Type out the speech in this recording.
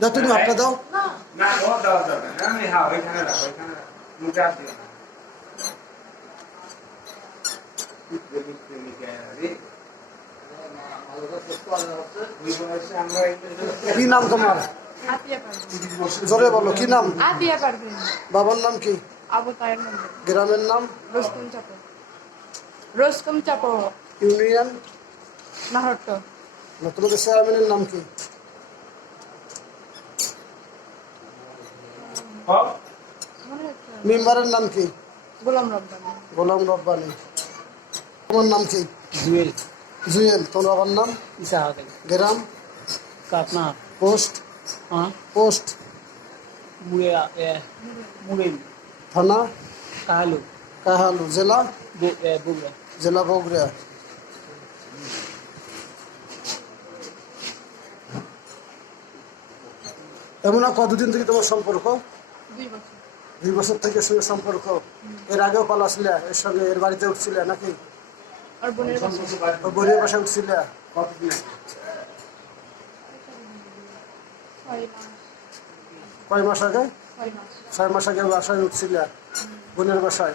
দাও তুমি মাপটা দাও। না ও দাও দাও আমি হ্যাঁ ওইখানে রাখো ওইখানে মুখে হাত দিও না কি নাম তোমার? জোরে বলো, কি নাম? আতিয়া পারবেন। বাবার নাম কি? আবু তায়ের মন্দির। গ্রামের নাম? রোস্তম চাপো। রোস্তম চাপো। ইউনিয়ন? নাহট্ট। তোমাদের চেয়ারম্যানের নাম কি? মেম্বারের নাম কি? গোলাম রব্বানী। গোলাম রব্বানী। তোমার নাম কি? জুয়েল। জুয়েল। তোমার বাবার নাম? ইসাহাক। গ্রাম? কাটনা। পোস্ট? হ্যাঁ পোস্ট? মুরেল। থানা? কাহালু। কাহালু। জেলা? বগুড়া। জেলা বগুড়া। এমন কতদিন থেকে তোমার সম্পর্ক? 2 বছর। 2 বছর থেকে সঙ্গে সম্পর্ক। এর আগেও পালা ছিল এর সঙ্গে, এর বাড়িতে উঠছিলে নাকি? আর বোনের বাসা। ওর বোনের বাসায় উঠছিলে কতদিন? 6 মাস। কয় মাস আগে? 6 মাস। 6 মাস আগে বাসায় উঠছিলে বোনের বাসায়।